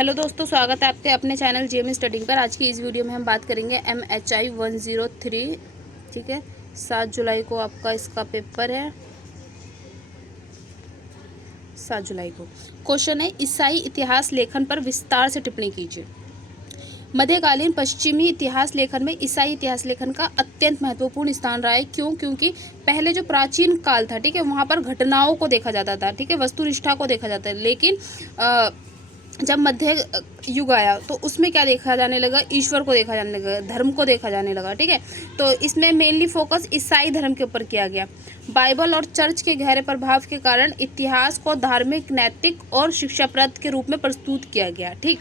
Hello दोस्तों, स्वागत है आपके अपने चैनल जेएम स्टडिंग पर। आज की इस वीडियो में हम बात करेंगे MHI 103। ठीक है, 7 जुलाई को आपका इसका पेपर है। 7 जुलाई को क्वेश्चन है, ईसाई इतिहास लेखन पर विस्तार से टिप्पणी कीजिए। मध्यकालीन पश्चिमी इतिहास लेखन में ईसाई इतिहास लेखन का अत्यंत महत्वपूर्ण स्थान रहा है। क्यों? क्योंकि पहले जो प्राचीन काल था, ठीक है, वहाँ पर घटनाओं को देखा जाता था, ठीक है, वस्तुनिष्ठा को देखा जाता है। लेकिन जब मध्य युग आया तो उसमें क्या देखा जाने लगा? ईश्वर को देखा जाने लगा, धर्म को देखा जाने लगा। ठीक है, तो इसमें मेनली फोकस ईसाई धर्म के ऊपर किया गया। बाइबल और चर्च के गहरे प्रभाव के कारण इतिहास को धार्मिक, नैतिक और शिक्षाप्रद के रूप में प्रस्तुत किया गया। ठीक,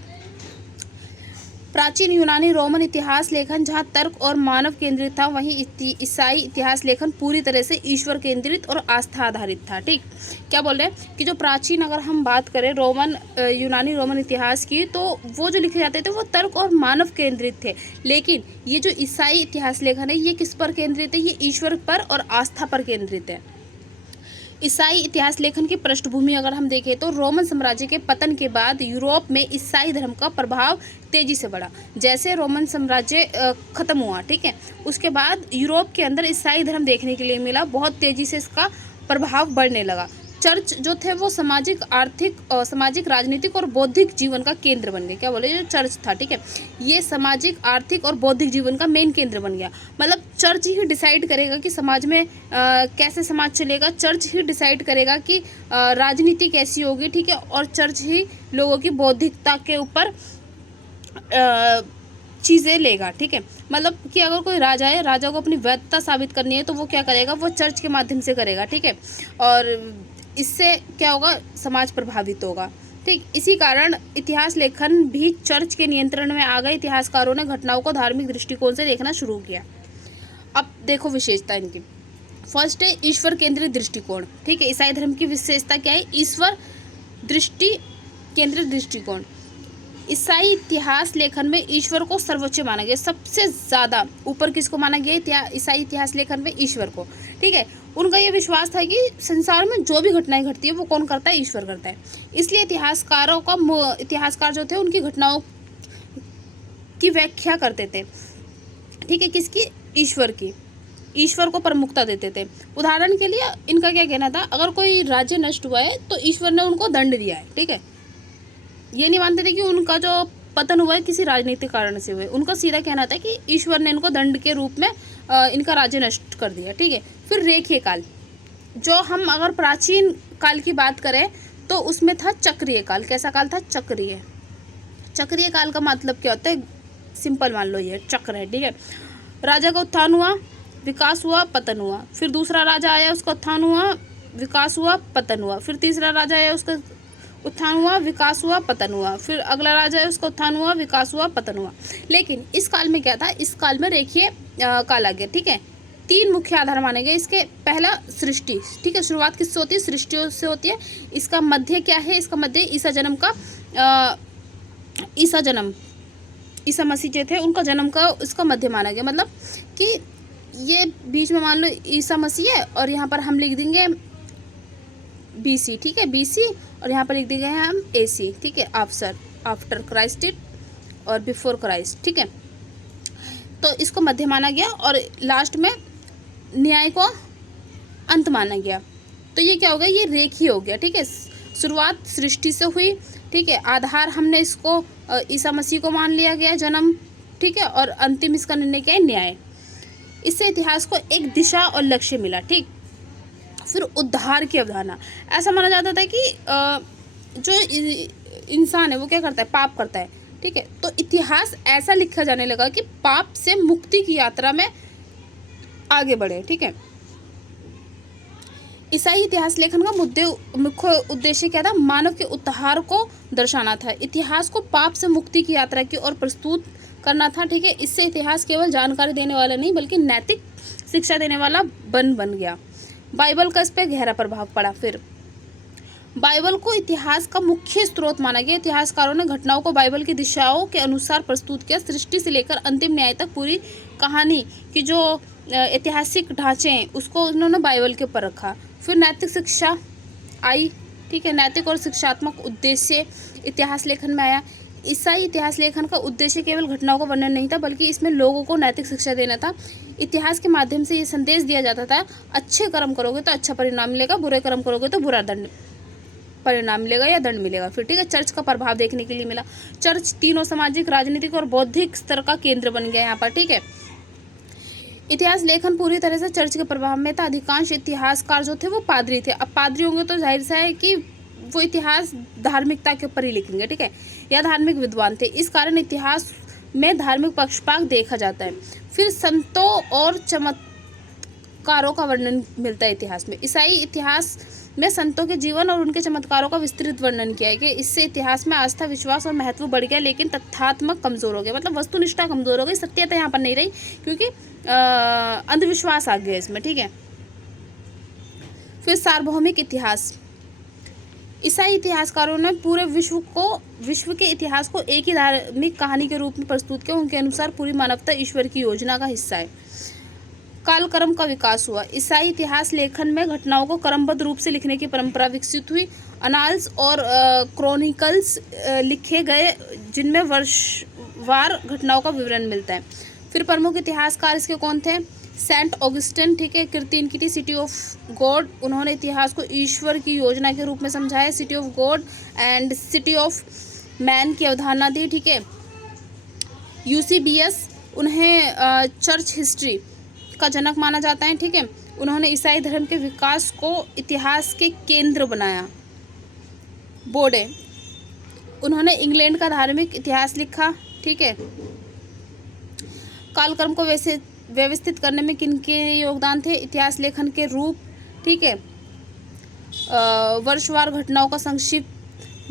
प्राचीन यूनानी रोमन इतिहास लेखन जहाँ तर्क और मानव केंद्रित था, वहीं ईसाई इतिहास लेखन पूरी तरह से ईश्वर केंद्रित और आस्था आधारित था। ठीक, क्या बोल रहे हैं कि जो प्राचीन, अगर हम बात करें यूनानी रोमन इतिहास की, तो वो जो लिखे जाते थे वो तर्क और मानव केंद्रित थे। लेकिन ये जो ईसाई इतिहास लेखन है, ये किस पर केंद्रित है? ये ईश्वर पर और आस्था पर केंद्रित है। ईसाई इतिहास लेखन की पृष्ठभूमि अगर हम देखें तो रोमन साम्राज्य के पतन के बाद यूरोप में ईसाई धर्म का प्रभाव तेजी से बढ़ा। जैसे रोमन साम्राज्य खत्म हुआ, ठीक है, उसके बाद यूरोप के अंदर ईसाई धर्म देखने के लिए मिला। बहुत तेजी से इसका प्रभाव बढ़ने लगा। चर्च जो थे वो सामाजिक, आर्थिक, सामाजिक, राजनीतिक और बौद्धिक जीवन का केंद्र बन गए। क्या बोले? जो चर्च था, ठीक है, ये सामाजिक, आर्थिक और बौद्धिक जीवन का मेन केंद्र बन गया। मतलब चर्च ही डिसाइड करेगा कि समाज में कैसे समाज चलेगा। चर्च ही डिसाइड करेगा कि राजनीति कैसी होगी, ठीक है, और चर्च ही लोगों की बौद्धिकता के ऊपर चीज़ें लेगा। ठीक है, मतलब कि अगर कोई राजा है, राजा को अपनी वैधता साबित करनी है तो वो क्या करेगा? वो चर्च के माध्यम से करेगा। ठीक है, और इससे क्या होगा? समाज प्रभावित होगा। ठीक, इसी कारण इतिहास लेखन भी चर्च के नियंत्रण में आ गए। इतिहासकारों ने घटनाओं को धार्मिक दृष्टिकोण से देखना शुरू किया। अब देखो विशेषता इनकी। फर्स्ट है ईश्वर केंद्रित दृष्टिकोण। ठीक है, ईसाई धर्म की विशेषता क्या है? ईश्वर दृष्टि केंद्रित दृष्टिकोण। ईसाई इतिहास लेखन में ईश्वर को सर्वोच्च माना गया। सबसे ज़्यादा ऊपर किसको माना गया? ईसाई इतिहास लेखन में ईश्वर को। ठीक है, उनका ये विश्वास था कि संसार में जो भी घटनाएं घटती है वो कौन करता है? ईश्वर करता है। इसलिए इतिहासकार जो थे उनकी घटनाओं की व्याख्या करते थे। ठीक है, किसकी? ईश्वर की। ईश्वर को प्रमुखता देते थे। उदाहरण के लिए इनका क्या कहना था? अगर कोई राज्य नष्ट हुआ है तो ईश्वर ने उनको दंड दिया है। ठीक है, ये नहीं मानते थे कि उनका जो पतन हुआ है किसी राजनीतिक कारण से हुआ है। उनका सीधा कहना था कि ईश्वर ने इनको दंड के रूप में इनका राज्य नष्ट कर दिया। ठीक है, फिर रेखीय काल। जो हम अगर प्राचीन काल की बात करें तो उसमें था चक्रीय काल। कैसा काल था? चक्रीय। चक्रीय काल का मतलब क्या होता है? सिंपल मान लो, ये चक्र है। ठीक है, राजा का उत्थान हुआ, विकास हुआ, पतन हुआ। फिर दूसरा राजा आया, उसका उत्थान हुआ, विकास हुआ, पतन हुआ। फिर तीसरा राजा आया, उसका उत्थान हुआ, विकास हुआ, पतन हुआ। फिर अगला राजा है, उसका उत्थान हुआ, विकास हुआ, पतन हुआ। लेकिन इस काल में क्या था? इस काल में रेखीय काल आ गया। ठीक है, 3 मुख्य आधार माने गए इसके। पहला सृष्टि। ठीक है, शुरुआत किससे होती है? सृष्टियों से होती है। इसका मध्य क्या है? इसका मध्य ईसा जन्म, ईसा मसीह जो थे उनका जन्म का इसका मध्य माना गया। मतलब कि ये बीच में मान लो ईसा मसीह है और यहाँ पर हम लिख देंगे BC। ठीक है, BC, और यहाँ पर लिख देंगे हम AC। ठीक है, आफ्टर क्राइस्ट और बिफोर क्राइस्ट। ठीक है, तो इसको मध्य माना गया और लास्ट में न्याय को अंत माना गया। तो ये क्या हो गया? ये रेखीय हो गया। ठीक है, शुरुआत सृष्टि से हुई। ठीक है, आधार हमने इसको ईसा मसीह को मान लिया गया, जन्म। ठीक है, और अंतिम इसका निर्णय क्या है? न्याय। इससे इतिहास को एक दिशा और लक्ष्य मिला। ठीक, फिर उद्धार की अवधारणा। ऐसा माना जाता था कि जो इंसान है वो क्या करता है? पाप करता है। ठीक है, तो इतिहास ऐसा लिखा जाने लगा कि पाप से मुक्ति की यात्रा में आगे बढ़े। ठीक है, ईसाई इतिहास लेखन का मुख्य उद्देश्य क्या था? मानव के उद्धार को दर्शाना था। इतिहास को पाप से मुक्ति की यात्रा की ओर प्रस्तुत करना था। ठीक है, इससे इतिहास केवल जानकारी देने वाला नहीं बल्कि नैतिक शिक्षा देने वाला बन गया। बाइबल का इस पर गहरा प्रभाव पड़ा। फिर बाइबल को इतिहास का मुख्य स्रोत माना गया। इतिहासकारों ने घटनाओं को बाइबल की दिशाओं के अनुसार प्रस्तुत किया। सृष्टि से लेकर अंतिम न्याय तक पूरी कहानी की जो ऐतिहासिक ढांचे हैं उसको उन्होंने बाइबल के ऊपर रखा। फिर नैतिक शिक्षा आई। ठीक है, नैतिक और शिक्षात्मक उद्देश्य इतिहास लेखन में आया। ईसाई इतिहास लेखन का उद्देश्य केवल घटनाओं का वर्णन नहीं था, बल्कि इसमें लोगों को नैतिक शिक्षा देना था। इतिहास के माध्यम से ये संदेश दिया जाता था, अच्छे कर्म करोगे तो अच्छा परिणाम मिलेगा, बुरे कर्म करोगे तो बुरा दंड परिणाम मिलेगा या दंड मिलेगा। फिर ठीक है, चर्च का प्रभाव देखने के लिए मिला। चर्च तीनों सामाजिक, राजनीतिक और बौद्धिक स्तर का केंद्र बन गया यहाँ पर। ठीक है, इतिहास लेखन पूरी तरह से चर्च के प्रभाव में था। अधिकांश इतिहासकार जो थे वो पादरी थे। अब पादरी होंगे तो जाहिर सा है कि वो इतिहास धार्मिकता के ऊपर ही लिखेंगे, ठीक है, या धार्मिक विद्वान थे। इस कारण इतिहास में धार्मिक पक्षपात देखा जाता है। फिर संतों और चमत्कारों का वर्णन मिलता है इतिहास में। ईसाई इतिहास में संतों के जीवन और उनके चमत्कारों का विस्तृत वर्णन किया गया। इससे इतिहास में आस्था, विश्वास और महत्व बढ़ गया, लेकिन तथ्यात्मक कमजोर हो गया, मतलब वस्तुनिष्ठा कमजोर हो गई, सत्यता यहाँ पर नहीं रही, क्योंकि अंधविश्वास आ गया इसमें। ठीक है, फिर सार्वभौमिक इतिहास। ईसाई इतिहासकारों ने पूरे विश्व के इतिहास को एक ही धार्मिक कहानी के रूप में प्रस्तुत किया। उनके अनुसार पूरी मानवता ईश्वर की योजना का हिस्सा है। कालक्रम का विकास हुआ। ईसाई इतिहास लेखन में घटनाओं को क्रमबद्ध रूप से लिखने की परंपरा विकसित हुई। अनाल्स और क्रॉनिकल्स लिखे गए, जिनमें वर्षवार घटनाओं का विवरण मिलता है। फिर प्रमुख इतिहासकार इसके कौन थे? सेंट ऑगस्टिन, ठीक है, कृति इनकी थी सिटी ऑफ गॉड। उन्होंने इतिहास को ईश्वर की योजना के रूप में समझाया। City of God and city of man की अवधारणा दी। ठीक है, यूसीबीएस, उन्हें चर्च हिस्ट्री का जनक माना जाता है। ठीक है, उन्होंने ईसाई धर्म के विकास को इतिहास के केंद्र बनाया। बोडे, उन्होंने इंग्लैंड का धार्मिक इतिहास लिखा। ठीक है, कालक्रम को वैसे व्यवस्थित करने में किनके योगदान थे? इतिहास लेखन के रूप, ठीक है, वर्षवार घटनाओं का संक्षिप्त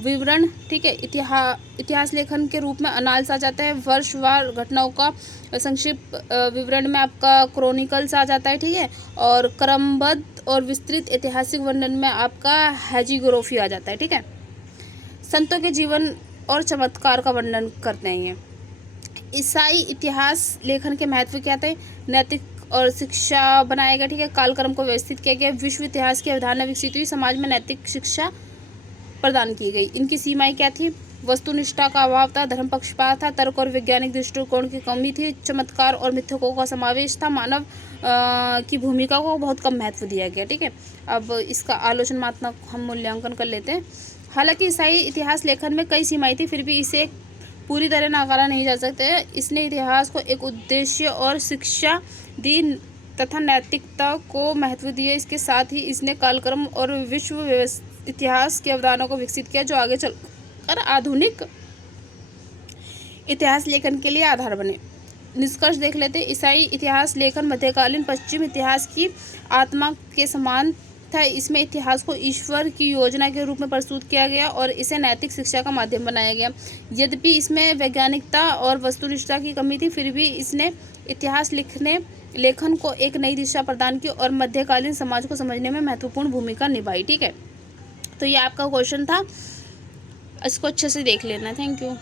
विवरण। ठीक है, इतिहास लेखन के रूप में अनाल्स आ जाता है। वर्षवार घटनाओं का संक्षिप्त विवरण में आपका क्रॉनिकल्स आ जाता है। ठीक है, और क्रमबद्ध और विस्तृत ऐतिहासिक वर्णन में आपका हैजियोग्राफी आ जाता है। ठीक है, संतों के जीवन और चमत्कार का वर्णन करते हैं ये। ईसाई इतिहास लेखन के महत्व क्या थे? नैतिक और शिक्षा बनाया गया। ठीक है, कालक्रम को व्यवस्थित किया गया। विश्व इतिहास की अवधारणा विकसित हुई। समाज में नैतिक शिक्षा प्रदान की गई। इनकी सीमाएं क्या थी? वस्तुनिष्ठा का अभाव था, धर्म पक्षपात था, तर्क और वैज्ञानिक दृष्टिकोण की कमी थी, चमत्कार और मिथकों का समावेश था, मानव की भूमिका को बहुत कम महत्व दिया गया। ठीक है, अब इसका आलोचनात्मक हम मूल्यांकन कर लेते हैं। हालांकि ईसाई इतिहास लेखन में कई सीमाएं थी, फिर भी इसे पूरी तरह नकारा नहीं जा सकते। इसने इतिहास को एक उद्देश्य और शिक्षा दी तथा नैतिकता को महत्व दिया। इसके साथ ही इसने कालक्रम और विश्व इतिहास की अवधारणा को विकसित किया, जो आगे चलकर आधुनिक इतिहास लेखन के लिए आधार बने। निष्कर्ष देख लेते हैं। ईसाई इतिहास लेखन मध्यकालीन पश्चिम इतिहास की आत्मा के समान था। इसमें इतिहास को ईश्वर की योजना के रूप में प्रस्तुत किया गया और इसे नैतिक शिक्षा का माध्यम बनाया गया। यद्यपि इसमें वैज्ञानिकता और वस्तुनिष्ठता की कमी थी, फिर भी इसने इतिहास लेखन को एक नई दिशा प्रदान की और मध्यकालीन समाज को समझने में महत्वपूर्ण भूमिका निभाई। ठीक है, तो ये आपका क्वेश्चन था, इसको अच्छे से देख लेना। Thank you.